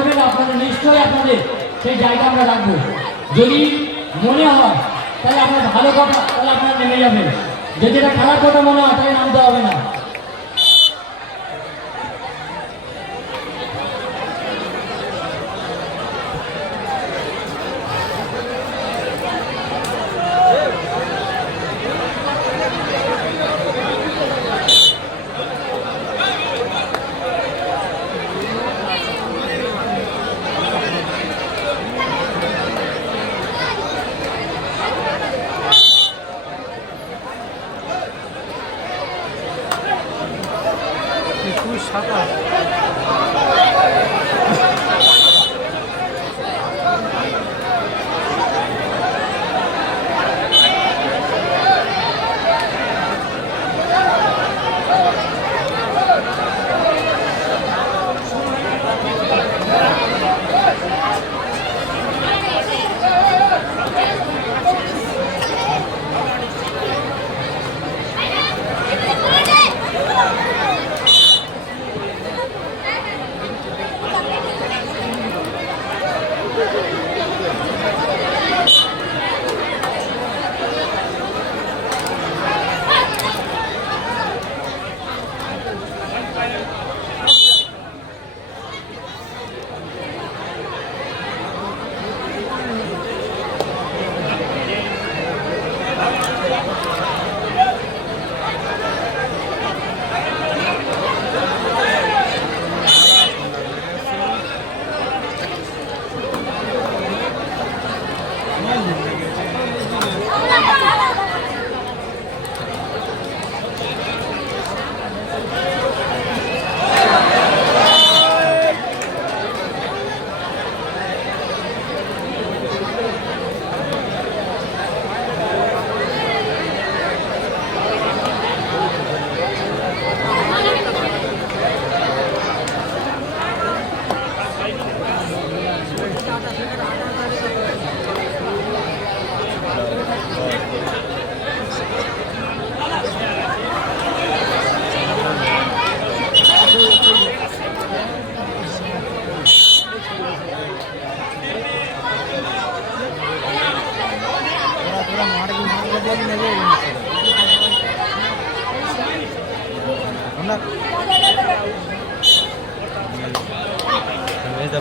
করবেন আপনাদের নিশ্চয়ই আপনাদের সেই জায়গা আমরা রাখবো। যদি মনে হয় তাহলে আপনার ভালো কথা, তাহলে আপনারা নেমে যাবেন। যদি এটা খারাপ কথা মনে হয় তাহলে নামতে হবে না।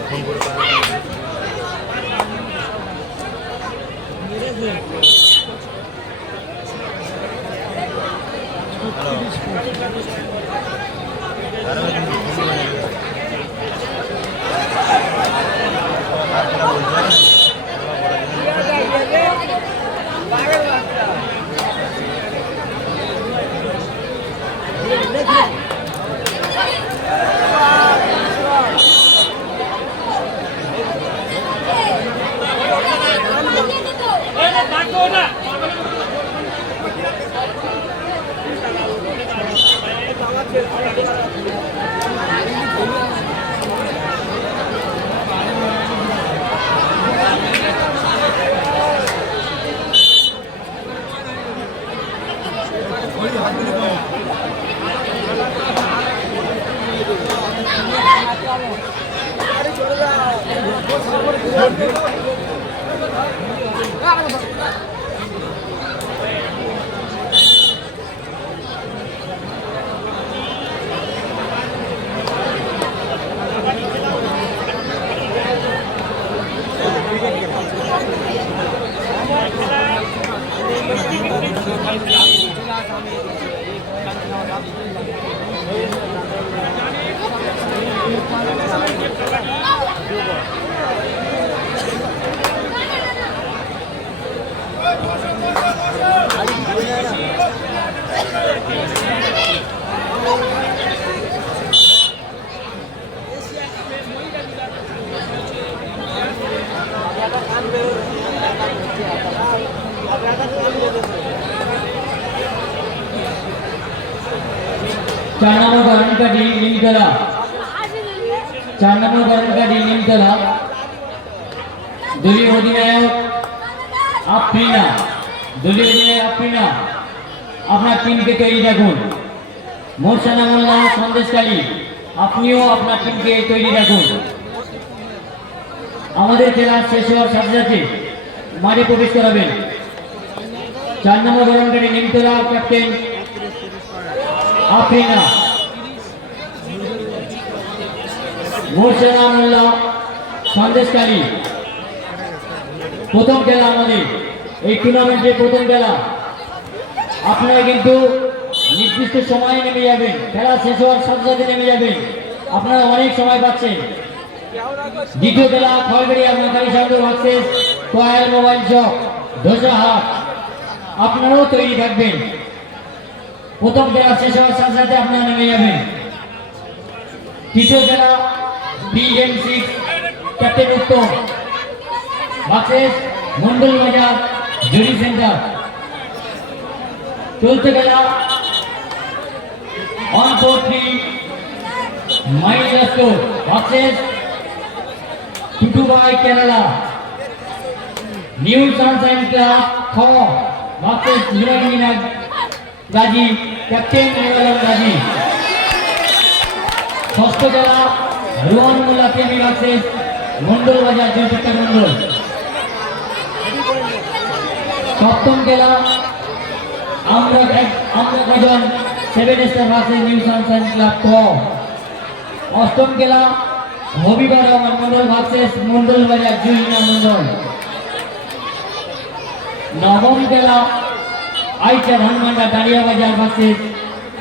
ফোন করে चार नंबर गार्डन का डी नीमतला, 4 नंबर गार्डन का डी नीमतला, दलीय अधिनायक আফরিনা, দলীয় অধিনায়ক আফরিনা আপনার টিমকে তৈরি রাখুন। মোরসানা মোল্লা সন্দেশকালী, আপনিও আপনার টিমকে তৈরি রাখুন। আমাদের খেলা শেষ হওয়ার সাথে সাথে মাঠে প্রবেশ করাবেন। 4 নম্বর বরণকারী নিমতলা ক্যাপ্টেন আফরিনা, মোর্শেনা মোল্লা সন্দেশকালী। প্রথম খেলা আমাদের এই টুর্নামেন্টের প্রথম খেলা। আপনারা কিন্তু নির্দিষ্ট সময়ে নেমে যাবেন, খেলা শেষ হওয়ার সাথে সাথে নেমে যাবেন, আপনারা অনেক সময় পাচ্ছেন। দ্বিতীয় খেলা খড়গড়িয়া মাকারি সাগর ভার্সেস কয়েল মোবাইল শপ ধোসাহাট। আপনারাও তৈরি থাকবেন, প্রথম খেলা শেষ হওয়ার সাথে সাথে আপনারা নেমে যাবেন। তৃতীয় খেলা BM6 ক্যাপ্টেন উত্তম ভার্সেস মন্ডল বাজার জুরি সেন্টার। চলছে খেলা 143 মাইলাস্টো ভার্সেস টুটুবাই কেরালা। নিউ সানশাইন ক্লাব খ ভার্সেস মিনা গাজী ক্যাপ্টেন নিরালম গাজী। ষষ্ঠ খেলা রোহন মোল্লা কেবি ভার্সেস মন্ডল বাজার জয়প্রকাশ মন্ডল। সপ্তম খেলা আমরা কজন 7 star versus new sunshine club ক। অষ্টম খেলা হবিবর রহমান মন্ডল ভার্সেস মন্ডল বাজার জুলিনা মন্ডল। নবম খেলা আইচা ধানমান্ডা দাঁড়িয়া বাজার ভার্সেস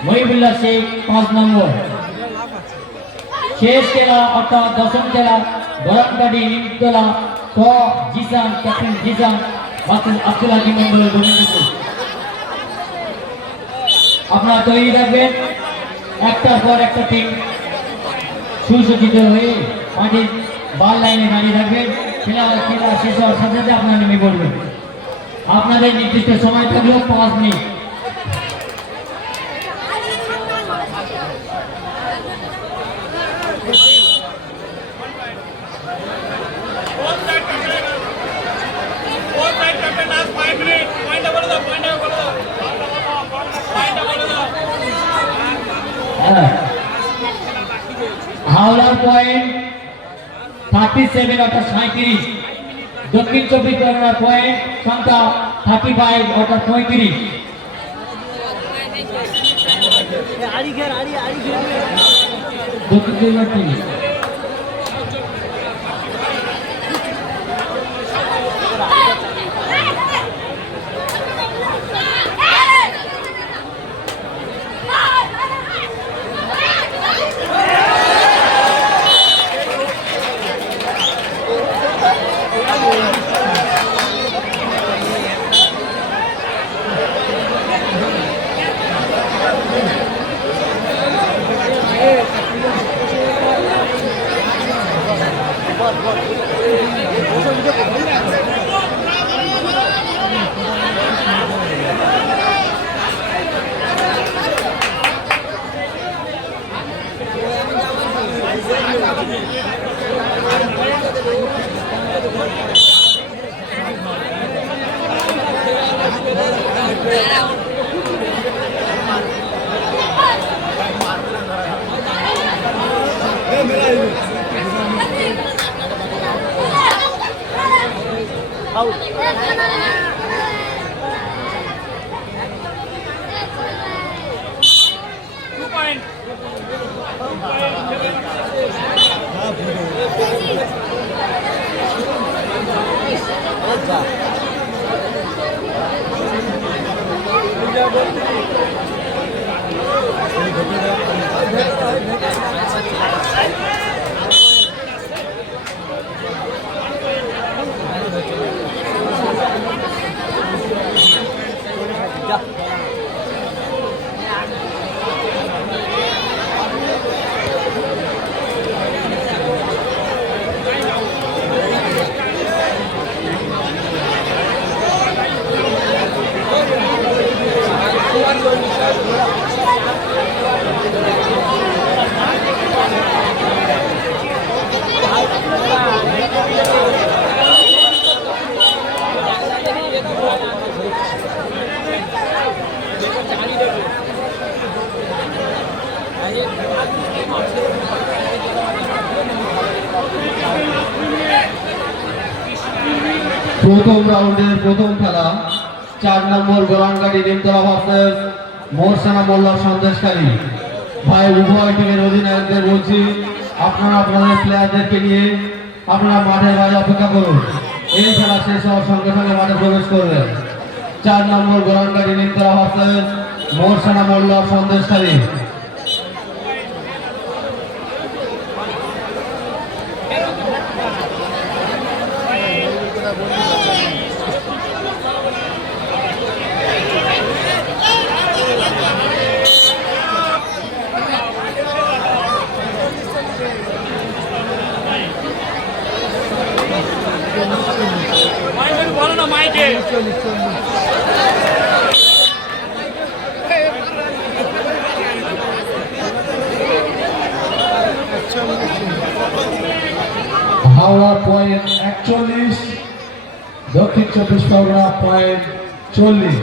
মহিবুল্লাহ শেখ 5 নম্বর। শেষ খেলা অর্থাৎ দশম খেলা বরণকাটি নিমতলা ক জিসান ক্যাপ্টেন জিসান ভার্সেস আব্দুল হাকিম মন্ডল গোবিন্দপুর। আপনারা তৈরি থাকবেন, একটার পর একটা টিম সুসজ্জিত হয়ে মাঠের বল লাইনে দাঁড়িয়ে থাকবেন। খেলা শেষ হওয়ার সাথে সাথে আপনারা নেমে পড়বেন। আপনাদের নির্দিষ্ট সময় থাকলেও 5 মিনিট। হাওড়ার পয়েন্ট 37 অর্থাৎ 37। দক্ষিণ 24 পরগনার পয়েন্ট সংখ্যা 35 অর্থাৎ 35। দক্ষিণ 24 প্রথম রাউন্ডের প্রথম খেলা 4 নম্বর গোরানগাড়ি নিমতলা ভার্সেস মোরসানা মোল্লা সন্দেশকারী। ভাই উভয় টিমের অধিনায়কদের বলছি আপনারা আপনাদের প্লেয়ারদেরকে নিয়ে আপনারা মাঠের বাইরে অপেক্ষা করুন। এই খেলা শেষ হওয়ার সঙ্গে সঙ্গে মাঠে প্রবেশ করবেন। 4 নম্বর গোরানগাড়ি নিমতলা ভার্সেস মোরসানা মোল্লা সন্দেশকারী। হাওড়া পয়েন্ট 41, দক্ষিণ 24 পরগনা পয়েন্ট 40।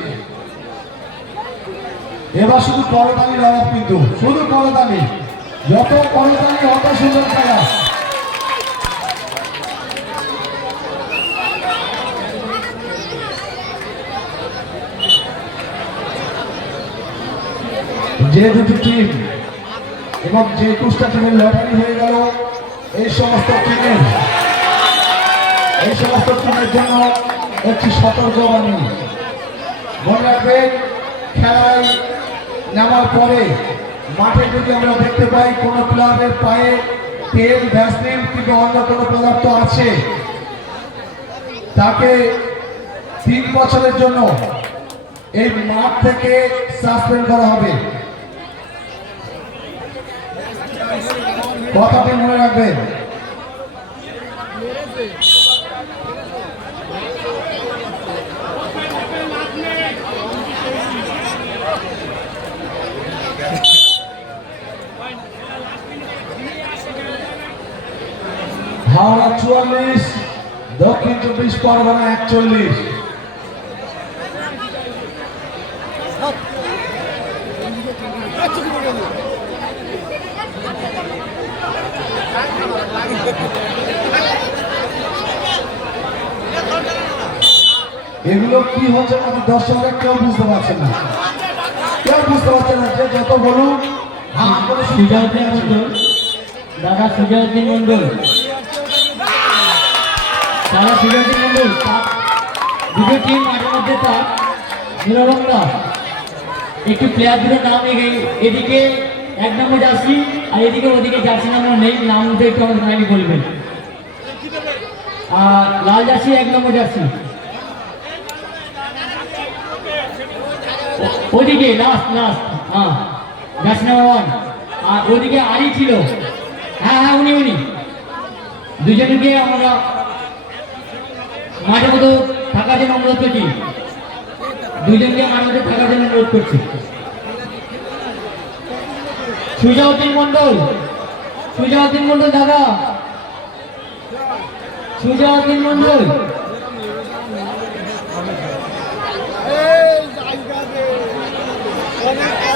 এবার শুধু করতালির অভাব, কিন্তু শুধু করতালি, যত করতালি অত সুন্দর খেলা। যে দুটি টিম এবং যে 21টা টিমের লটারি হয়ে গেল, এই সমস্ত টিমের জন্য একটি সতর্কবাণী। মনে রাখবেন, খেলায় নামার পরে মাঠে যদি আমরা দেখতে পাই কোনো ক্লাবের পায়ে তেল, ভ্যাসলিন কিন্তু অন্য কোনো পদার্থ আছে, তাকে 3 বছরের জন্য এই মাঠ থেকে সাসপেন্ড করা হবে। কথাটি মনে রাখবেন। হাওড়া 44, দক্ষিণ 24 পরগনা 41। এগুলো কি হচ্ছে আমাদের দর্শকরা কেউ বুঝতে পারছে না, যে যত বলুন। দাদা সুজাউদ্দিন মন্ডল, দাদা সুজাউদ্দিন মন্ডল, দুটো টিম মাঠের মধ্যে তার নিরবতা। একটু প্লেয়ার দুটোর নাম এদিকে 1 নম্বর জার্সি আর এদিকে ওদিকে জার্সি নাম্বার নেই, নামটা একটু আমাদের ফাইনালি বলবেন। আর লাল জার্সি 1 নম্বর জার্সি ওদিকে লাস্ট, হ্যাঁ জার্সি নাম্বার 1। আর ওদিকে আরি ছিল, হ্যাঁ উনি দুজনকে আমরা মাঠের মতো থাকার জন্য অনুরোধ করছি, দুজনকে মাঠের মধ্যে থাকার জন্য অনুরোধ করছি। সুজাউদ্দিন মন্ডল দাদা, সুজাউদ্দিন মন্ডল,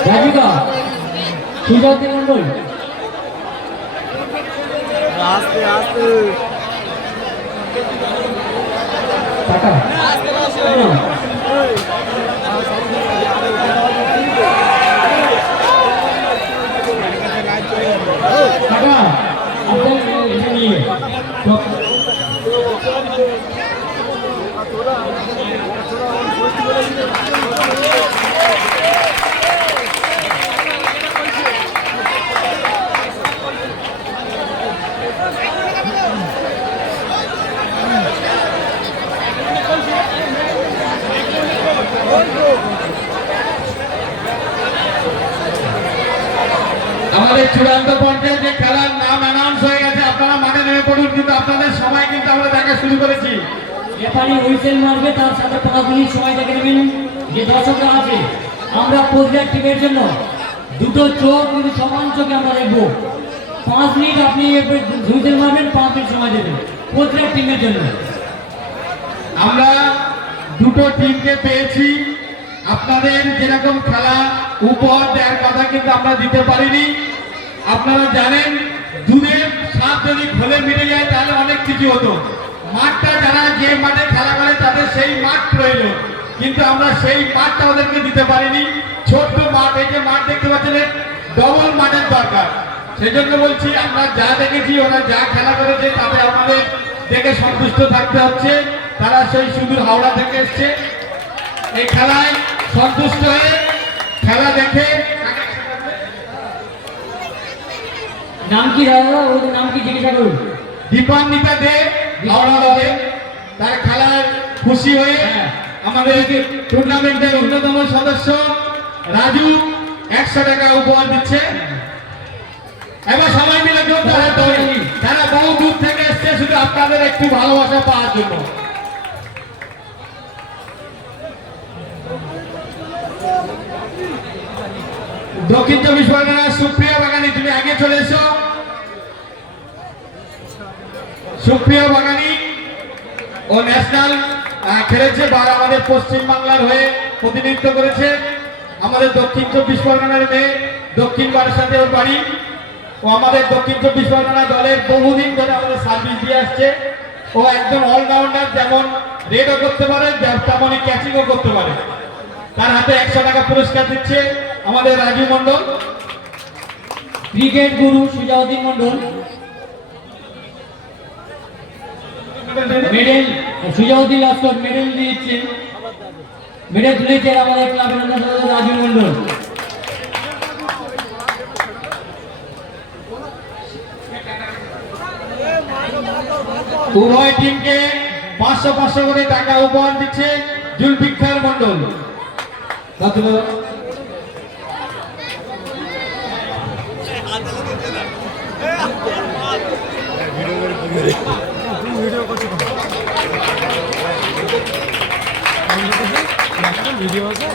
রাজুকা, সুজাউদ্দিন মন্ডল, আস্তে আস্তে টাকা আমাদের চূড়ান্ত পর্যায়ে যে খেলার নাম অ্যানাউন্স হয়ে গেছে, আপনারা মাঠে নেমে পড়ুন। কিন্তু আপনাদের সময় কিন্তু আমরা দেখা শুরু করেছি। রেফারি হুইসেল মারবে, তার সাথে 5 মিনিট সময় দেখে নেবেন। যে দর্শকরা আছে, আমরা প্রতিটা টিমের জন্য দুটো চোখ কিন্তু সমান চোখে আমরা দেখবো। 5 মিনিট আপনি হুইসেল মারবেন, 5 মিনিট সময় দেবেন প্রতিটা টিমের জন্য। আমরা দুটো টিমকে পেয়েছি, আপনাদের যেরকম খেলা উপহার দেওয়ার কথা কিন্তু আমরা দিতে পারিনি। আপনারা জানেন, দুধের স্বাদ যদি ঘোলে মিটে যায় তাহলে অনেক কিছু হতো। মাঠটা যারা যে মাঠে খেলা করে তাদের সেই মাঠ প্রয়োজন, কিন্তু আমরা সেই মাঠটা ওদেরকে দিতে পারিনি। ছোট্ট মাঠ, এই যে মাঠ দেখতে পাচ্ছেন ডবল মাঠের দরকার। সেই জন্য বলছি আমরা যা দেখেছি ওরা যা খেলা করেছে তাতে আমাদের দেখে সন্তুষ্ট থাকতে হচ্ছে। তারা সেই সুদূর হাওড়া থেকে এসছে এই খেলায় সন্তুষ্ট হয়ে খেলা দেখে। নাম কি দাদা, ওর নাম কি জিজ্ঞাসা করুন। দীপান্বিতা দে, হাওড়া দলে তার খেলার খুশি হয়ে আমাদের টুর্নামেন্টের অন্যতম সদস্য রাজু 100 টাকা উপহার দিচ্ছে। এবার সবাই মিলে জোরদার হাত তালি। তারা বহু দূর থেকে এসছে শুধু আপনাদের একটু ভালোবাসা পাওয়ার জন্য। দক্ষিণ 24 পরগনার সুপ্রিয়া বাগানি, তুমি আগে চলে এসো। সুপ্রিয়া বাগানি ও ন্যাশনাল খেলেছে বা আমাদের পশ্চিম বাংলার হয়ে প্রতিনিধিত্ব করেছে। আমাদের দক্ষিণ 24 পরগনার মেয়ে, দক্ষিণ বারাসাতে ওর বাড়ি। ও আমাদের দক্ষিণ 24 পরগনা দলের বহুদিন ধরে আমাদের সার্ভিস দিয়ে আসছে। ও একজন অলরাউন্ডার, যেমন রেডও করতে পারে তেমনই ক্যাচিংও করতে পারে। তার হাতে 100 টাকা পুরস্কার দিচ্ছে আমাদের রাজু মন্ডল। ক্রিকেট গুরু সুজাউদ্দিন মন্ডল মেডেল, সুজাউদ্দিন লস্কর মেডেল দিচ্ছেন। মেডেল তুলেছেন আমাদের ক্লাবের অন্য সদস্য রাজু মন্ডল। উভয় টিমকে 500 করে টাকা উপহার দিচ্ছে জুলফিকার মন্ডল। ভিডিও আছে।